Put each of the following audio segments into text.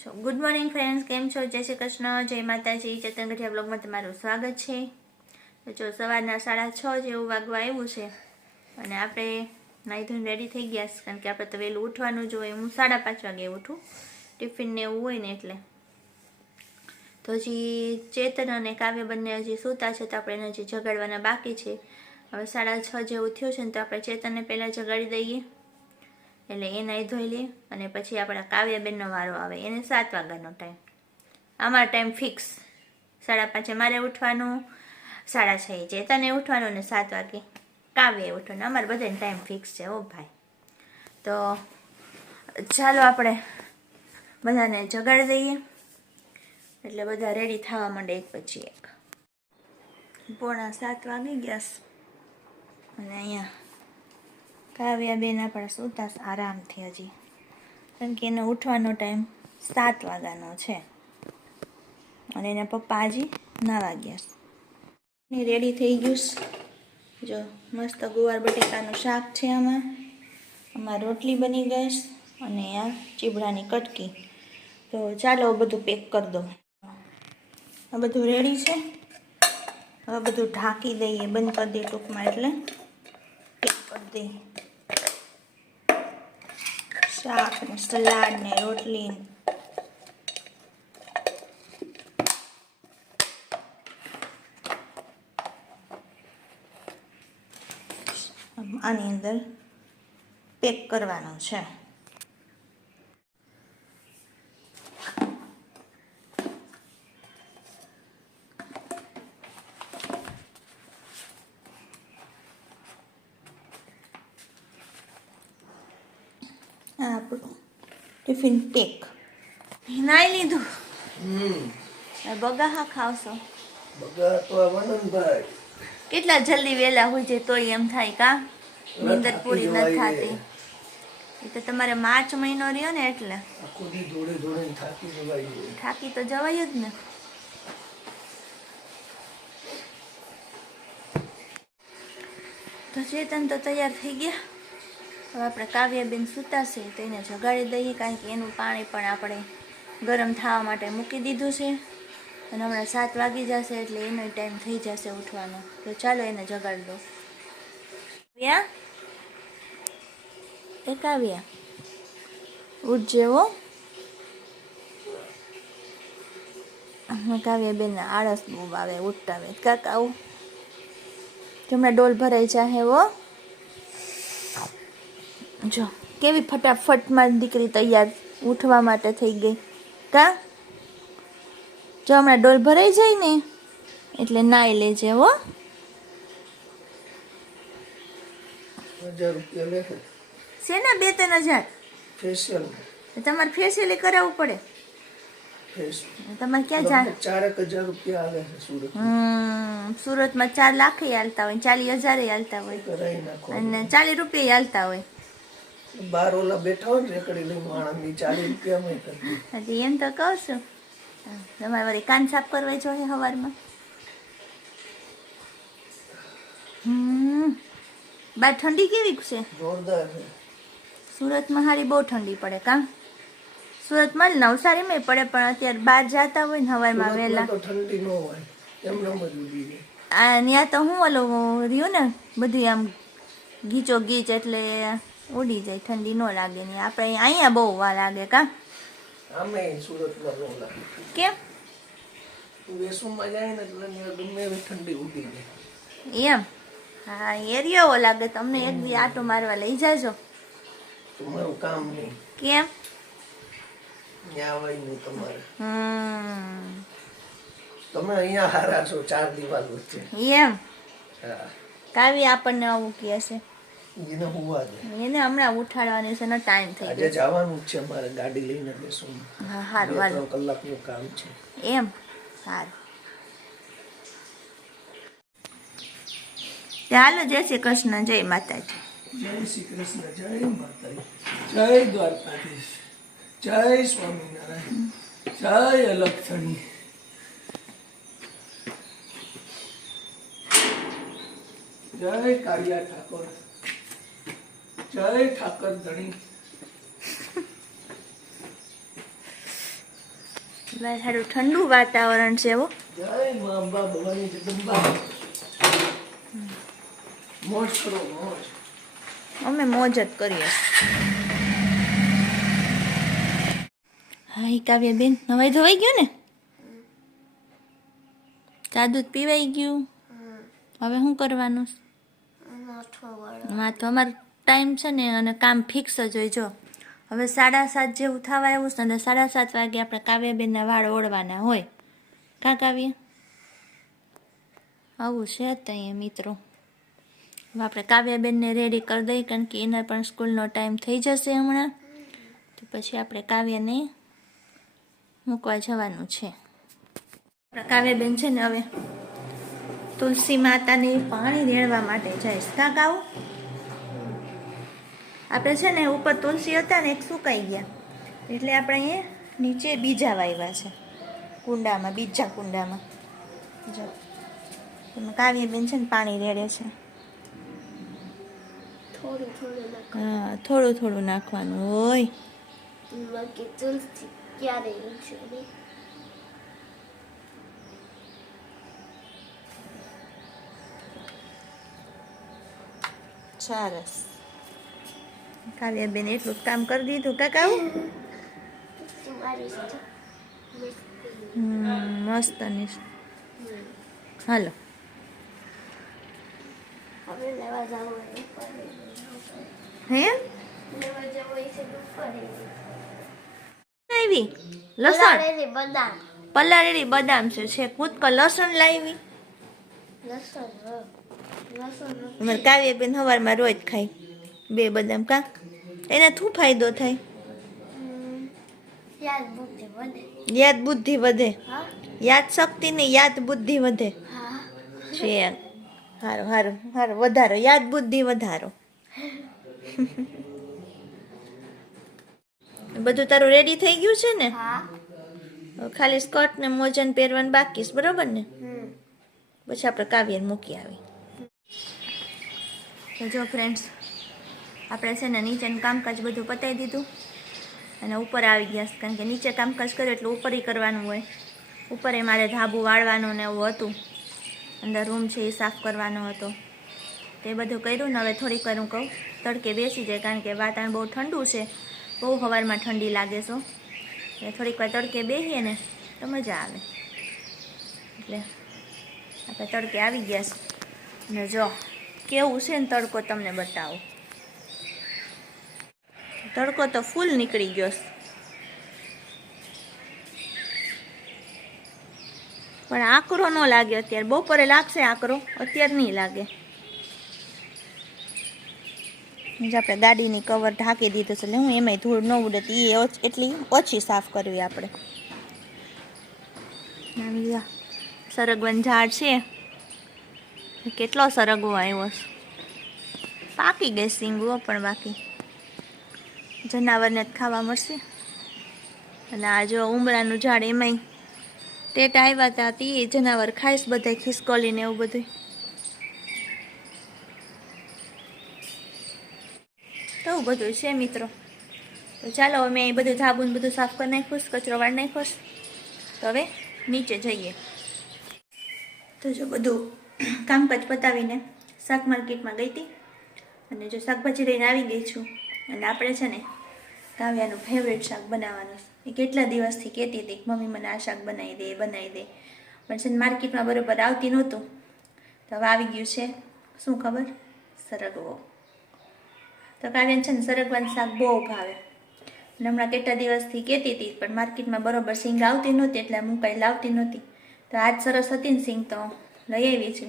Good morning friends, કેમ છો? જય શ્રી કૃષ્ણ, જય માતાજી. ચેતન ગઢિયા બ્લોગમાં તમારું સ્વાગત છે. તો જો સવારના 6:30 જેવું વાગવા આવ્યું છે અને આપણે નાહી ધોઈને રેડી થઈ ગયા છે, કારણ કે આપણે તો વહેલું ઉઠવાનું જ હોય. હું 5:30 વાગે ઉઠું, ટિફિનને એવું હોય ને એટલે. તો હજી ચેતન અને કાવ્ય બંને હજી સૂતા છે, તો આપણે એને હજી જગાડવાના બાકી છે. હવે 6:30 જેવું થયું છે ને, તો આપણે ચેતનને પહેલાં જગાડી દઈએ, એટલે એ નાહી ધોઈ લે અને પછી આપણા કાવ્યાબેનનો વારો આવે. એને 7 વાગ્યાનો ટાઈમ, અમારો ટાઈમ ફિક્સ. 5:30 મારે ઉઠવાનું, 6:30 ચેતને ઉઠવાનું અને 7 વાગે કાવ્યએ ઉઠવાનું. અમારે બધાને ટાઈમ ફિક્સ છે. ઓ ભાઈ, તો ચાલો આપણે બધાને જગાડી દઈએ, એટલે બધા રેડી થવા માંડે એક પછી એક. 6:45 વાગી ગયા અને અહીંયા કાવ્યાબેન આપણે સૂતા આરામથી હજી, કારણ કે એને ઉઠવાનો ટાઈમ 7 વાગ્યાનો છે અને એના પપ્પા હજી નાવા ગયા. રેડી થઈ ગયું. જો મસ્ત ગુવાર બટેકાનું શાક છે, આમાં રોટલી બની ગઈ અને આ ચીબડાની કટકી. તો ચાલો બધું પેક કરી દો. આ બધું રેડી છે. હવે બધું ઢાંકી દઈએ, બંધ કરી દઈએ ટૂંકમાં, એટલે પેક કરી દઈએ. શાક ને સલાડ ને રોટલી. આની અંદર પેક કરવાનો છે. આપણું ટિફિન પેક. નાઈ લીધું? બગાહા ખાવશો? કેટલા જલ્દી વહેલા હોય છે તોય એમ થાય કા નીંદર પૂરી નથી થતી. એ તો તમારે માર્ચ મહિનો રહ્યો ને, એટલે થાકી તો જવાય જ ને. તો ચેતન તો તૈયાર થઈ ગયા. હવે આપણે કાવ્યાબેન સૂતાશે તો એને જગાડી દઈએ, કારણ કે એનું પાણી પણ આપણે ગરમ થવા માટે મૂકી દીધું છે અને હમણાં 7 વાગી જશે, એટલે એનો ટાઈમ થઈ જશે ઉઠવાનો. તો ચાલો એને જગાડી દો. કાવ્યા, એ કાવ્યા, ઉઠજે હો. કાવ્યાબેનને આળસ બહુ આવે ઉઠતા આવે. કાકા આવું હમણાં ડોલ ભરાઈ જાય હો. જો કેવી ફટાફટમાં દીકરી તૈયાર ઉઠવા માટે થઈ ગઈ કા. જો હમણાં ડોલ ભરાઈ જાય ને એટલે નાઈ લેજે હો. 1000 રૂપિયા લે શેના 2-3 હજાર? ફેશિયલ. તમારે ફેશિયલ કરાવવું પડે? તમારે ક્યાં જાય? 4000 રૂપિયા આવે છે સુરત. સુરતમાં 4 લાખ હાલતા હોય, 40,000 હાલતા હોય, અને 40 રૂપિયા હાલતા હોય. બાર ઓલા બેઠા હોય ને રેકડી લઈને વાળાની 40 રૂપિયામાં કરી હજી એમ તો કહું છું. તમારે વળી કાન સાફ કરવા જોઈએ સવારમાં. બાર ઠંડી કેવી છે? જોરદાર છે. સુરતમાં હારી બહુ ઠંડી પડે કા. સુરતમાં નવસારીમાં પડે, પણ અત્યારે બહાર જતા હોય ને સવારમાં વહેલા તો ઠંડી ન હોય, એમને મજૂરી છે. ત્યાં તો હું ઓલું રહ્યું ને બધું આમ ગીચો ગીચ, એટલે ઉડી જાય, ઠંડી ન લાગે ને. આપણે અહીંયા બહુ વાર લાગે કા. આમે સુરતમાં ન લાગે. કેમ? વેસુમાં જાય ને એટલે ગમે એવી ઠંડી ઉડી જાય એમ? હા, એરિયો લાગે. તમને એક દી આટો મારવા લઈ જાજો. તમારું કામ નહીં. કેમ? ત્યાં હોય નહીં તમારે. તમે અહીંયા હારા છો 4 દિવાલ વચ્ચે. એમ? હા. કાવી આપણને આવું કહે છે. એને હુવા દે. એને હમણાં ઉઠાડવાની છે ને, ટાઈમ થઈ આજે જવાનું છે મારે, ગાડી લઈને બેસું. હા, સારું. 2-3 કલાકનું કામ છે. એમ? સારું. ચાલો, જય શ્રી કૃષ્ણ, જય માતાજી. જય શ્રી કૃષ્ણ, જય માતાજી, જય દ્વારકાધીશ, જય સ્વામિનારાયણ, જય અલક્ષણી, જય કાળિયા ઠાકોર, જય ઠાકર ધણી. બહાર સારું ઠંડુ વાતાવરણ છે હો. જય મા અંબા ભવાની જગદંબા. મોજ કરો મોજ. અમે મોજ જ કરીએ. હા કાવ્યાબેન નવાઈ ધોવાઈ ગયું ને? ચા દૂધ પીવાઈ ગયું? હવે શું કરવાનું? માં તો અમારો ટાઈમ છે ને અને કામ ફિક્સ જ હોય. જો હવે 7:30 જેવું થવા આવ્યું છે અને 7:30 વાગે આપણે કાવ્યાબેનના વાળ ઓળવાના હોય. કા કાવ્ય? આવું છે તો અહીંયા મિત્રો. હવે આપણે કાવ્યાબેનને રેડી કરી દઈએ કારણ કે એના પણ સ્કૂલનો ટાઈમ થઈ જશે હમણાં. તો પછી આપણે કાવ્યને મૂકવા જવાનું છે. આપણા કાવ્યાબેન છે ને હવે તુલસી માતાને પાણી રેડવા માટે જઈશ. કાં આવું? આપણે છે ને ઉપર તુલસી હતા ને એક સુકાઈ ગયા એટલે આપણે અહીંયા નીચે બીજા વાવ્યા છે કુંડામાં, બીજા કુંડામાં. જો એમાં કાવ્યાબેન છે ને પાણી રેડે છે. હા થોડું થોડું નાખવાનું હોય. સરસ. કાવ્યાબેન એટલું કામ કરી દીધું. કાકા મસ્ત નીશ. હાલો હે લાવી લસણ પલાળેલી બદામ છે કૂદકો લસણ લાવી. અમારે કાવ્યાબેન સવારમાં રોજ ખાય 2 બદામ. કા એને શું ફાયદો થાય? યાદ બુદ્ધિ વધે. યાદ શક્તિ ને યાદ બુદ્ધિ વધે છે. હારું હારું હારું વધારો યાદ બુદ્ધિ વધારો. બધું તારું રેડી થઈ ગયું છે ને? ખાલી સ્કર્ટ ને મોજાને પહેરવાનું બાકી છે બરોબર ને? પછી આપણે કાવ્યને મૂકી આવી. તો જો ફ્રેન્ડ્સ આપણે છે ને નીચેનું કામકાજ બધું પતાવી દીધું અને ઉપર આવી ગયા કારણ કે નીચે કામકાજ કર્યું એટલે ઉપર કરવાનું હોય. ઉપર મારે ધાબુ વાળવાનું ને એવું હતું. અંદર રૂમ છે એ સાફ કરવાનો હતો. તે બધું કર્યું ને હવે થોડીક વાર હું કહું તડકે બેસી જાય કારણ કે વાતાવરણ બહુ ઠંડુ છે. બહુ સવારમાં ઠંડી લાગે છે એટલે થોડીક વાર તડકે બેસીએ ને તો મજા આવે. એટલે આપણે તડકે આવી ગયા છે અને જો કેવું છે ને તડકો તમને બતાવું. તડકો તો ફૂલ નીકળી ગયો છે પણ આકરો ન લાગે અત્યારે. બપોરે લાગશે આકરો, અત્યારે નહીં લાગે. આપણે ગાડીની કવર ઢાંકી દીધું છે એટલે હું એમાંય ધૂળ ન ઉડે એ એટલી ઓછી સાફ કરવી આપણે. સરગવાનું ઝાડ છે કેટલો સરગવો આવ્યો છે. પાકી ગઈ સિંગો પણ બાકી જનાવરને જ ખાવા મળશે. અને આ જો ઉમરાનું ઝાડ એમાંય ટેટા આવ્યા હતા તે જનાવર ખાઈશ બધા ખિસકોલીને એવું બધું. તો બધું છે મિત્રો. તો ચાલો મેં એ બધું ધાબુને બધું સાફ કરી નાખ્યું, કચરો વાળી નાખ્યો. તો હવે નીચે જઈએ. તો જો બધું કામકાજ પતાવીને શાક માર્કેટમાં ગઈ હતી અને જો શાકભાજી લઈને આવી ગઈ છું. અને આપણે છે ને કાવ્યાનું ફેવરેટ શાક બનાવવાનું. એ કેટલા દિવસથી કહેતી હતી મમ્મી મને આ શાક બનાવી દે બનાવી દે, પણ છે ને માર્કેટમાં બરાબર આવતી નહોતું. તો હવે આવી ગયું છે. શું ખબર? સરગવો. તો કાવ્યાને છે ને સરગવાનું શાક બહુ ભાવે અને હમણાં કેટલા દિવસથી કહેતી હતી પણ માર્કેટમાં બરાબર સિંગ આવતી નહોતી એટલે હું કાંઈ લાવતી નહોતી. તો આજ સરસ હતી ને સિંગ તો લઈ આવી છે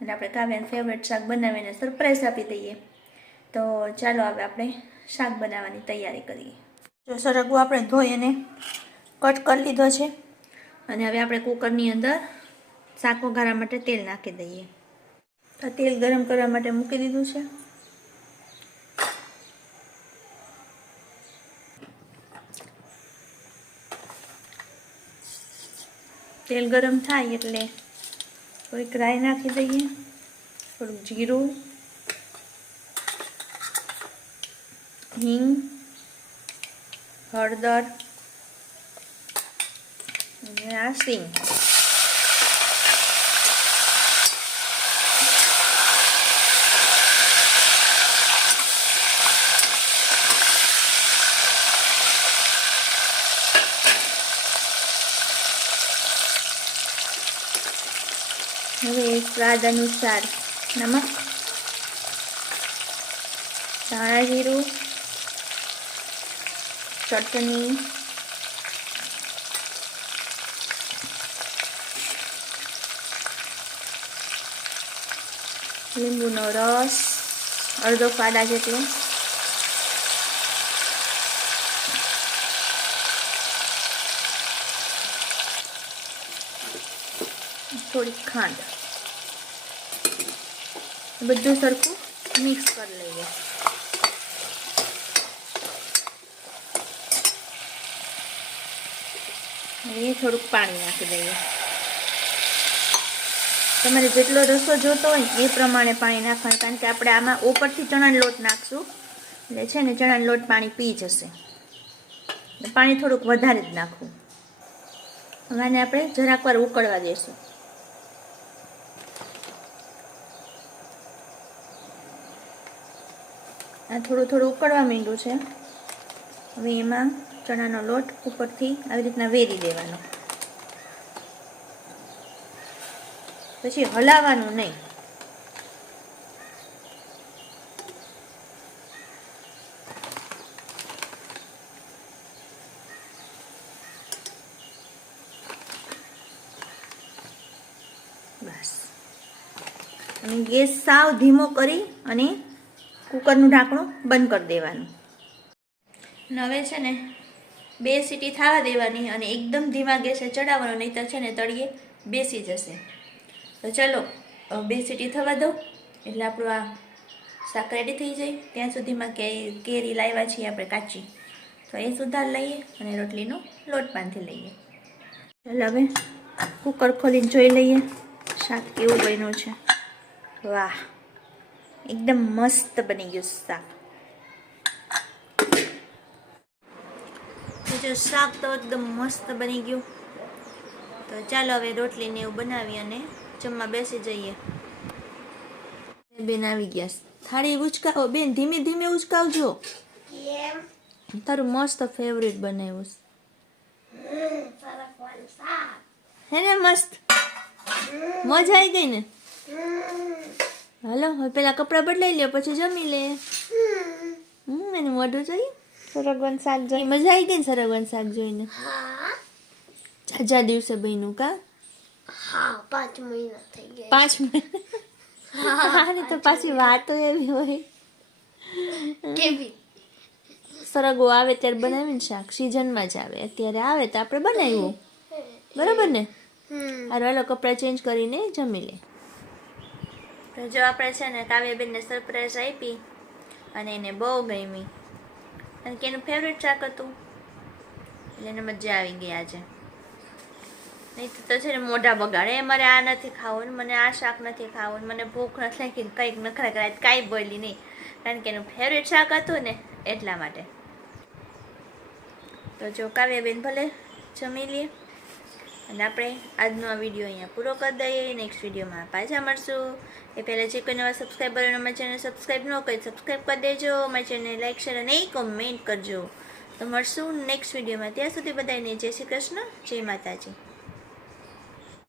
અને આપણે કાવ્યાનું ફેવરેટ શાક બનાવીને સરપ્રાઈઝ આપી દઈએ. તો ચાલો હવે આપણે શાક બનાવવાની તૈયારી કરીએ. જો સરગવો આપણે ધોઈ અને કટ કરી લીધો છે અને હવે આપણે કુકરની અંદર શાક વઘારવા માટે તેલ નાખી દઈએ. તો તેલ ગરમ કરવા માટે મૂકી દીધું છે. તેલ ગરમ થાય એટલે થોડીક રાઈ નાખી દઈએ, થોડુંક જીરું, હિંગ, હળદર, અને આ સિંગ. હવે સ્વાદ અનુસાર નમક, ધાણા જીરું, ચટણી, લીંબુનો રસ અડધો ફાડા જેટલો, થોડી ખાંડ, બધું સરખું મિક્સ કરી લઈએ. હવે થોડુંક પાણી નાખી દઈએ. તમારે જેટલો રસો જોતો હોય એ પ્રમાણે પાણી નાખવાનું, કારણ કે આપણે આમાં ઉપરથી ચણાનો લોટ નાખશું એટલે છે ને ચણાનો લોટ પાણી પી જશે. પાણી થોડુંક વધારે જ નાખવું. હવે આને આપણે જરાક વાર ઉકળવા દઈશું. આ થોડું થોડું ઉકળવા માંડ્યું છે. હવે એમાં ચણાનો લોટ ઉપરથી આવી રીતના વેરી દેવાનો, પછી હલાવવાનું નહીં. બસ. અને ગેસ સાવ ધીમો કરી અને કુકરનું ઢાંકણું બંધ કરી દેવાનું. હવે છે ને 2 સીટી થવા દેવાની અને એકદમ ધીમા ગેસે ચડાવવાનો, નહીં તો છે ને તળિયે બેસી જશે. તો ચલો 2 સીટી થવા દો એટલે આપણું આ શાક રેડી થઈ જાય. ત્યાં સુધીમાં કેરી લાવ્યા છીએ આપણે કાચી, તો એ સુધાર લઈએ અને રોટલીનો લોટ બાંધી લઈએ. ચાલો હવે કુકર ખોલીને જોઈ લઈએ શાક કેવું બન્યું છે. વાહ, એકદમ મસ્ત બની ગયું શાક. જો શાક તો એકદમ મસ્ત બની ગયું. તો ચાલો હવે રોટલીને એવું બનાવી અને જમવા બેસી જઈએ. બેન આવી ગયા. થાળી ઉચકાવો બેન, ધીમે ધીમે ઉચકાવજો. તારું મસ્ત ફેવરેટ બનાવ્યું હે ને? મસ્ત મજા આવી ગઈ ને? હાલો હવે પેલા કપડાં બદલાઈ લ્યો પછી જમી લે. એને મોઢું જોઈ સરગવાનું શાક જોઈ મજા આવી ગઈ ને? સરગવાનું શાક જોઈને જાજા દિવસે બન્યું કા? 5 મહિના થઈ ગયા. 5 મહિના? હા તો પાછી વાતો એવી હોય. કેવી સરગવો આવે ત્યારે બનાવીને શાક સિઝનમાં જ આવે, અત્યારે આવે તો આપણે બનાવ્યું. બરાબર ને? હારું હાલો કપડાં ચેન્જ કરીને જમી લે. તો જો આપણે છે ને કાવ્યાબેનને સરપ્રાઈઝ આપી અને એને બહુ ગમી, કારણ કે એનું ફેવરેટ શાક હતું એટલે એને મજા આવી ગઈ આજે. નહીં તો છે ને મોઢા બગાડે, મારે આ નથી ખાવું ને મને આ શાક નથી ખાવું ને મને ભૂખ નથી લાગી, કંઈક નખરા કરાય, કાંઈ બોલી નહીં, કારણ કે એનું ફેવરેટ શાક હતું ને એટલા માટે. તો જો કાવ્યાબેન ભલે જમી લઈએ અને આપણે આજનો આ વિડીયો અહીંયા પૂરો કરી દઈએ. નેક્સ્ટ વિડીયોમાં પાછા મળશું. એ પહેલાં જે કોઈ નવા સબસ્ક્રાઈબર અમારી ચેનલ સબસ્ક્રાઈબ ન કરી સબસ્ક્રાઈબ કરી દેજો. અમારી ચેનલને લાઈક શેર અને કોમેન્ટ કરજો. તો મળશું નેક્સ્ટ વિડીયોમાં. ત્યાં સુધી બધાને જય શ્રી કૃષ્ણ, જય માતાજી.